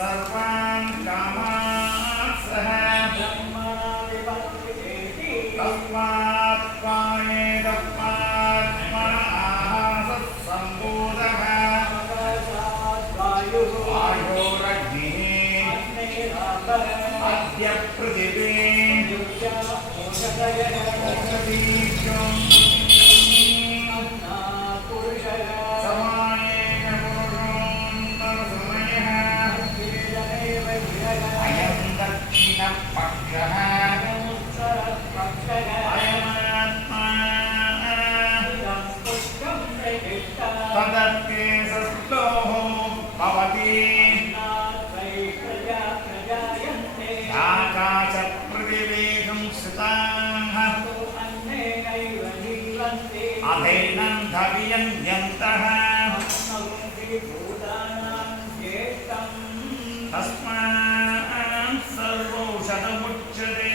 सर्वान् कामान् सह ब्रह्मणा विपत्तिः तस्मात् प्राणेदपात्मनः सम्बोधः वायोरग्निः अद्य पृथिवी तदर्थे सस्लोः भवति आकाशपृथिवीं स्थिताः अधैनं धवियन्यन्तः तस्मात् सर्वौषधमुच्यते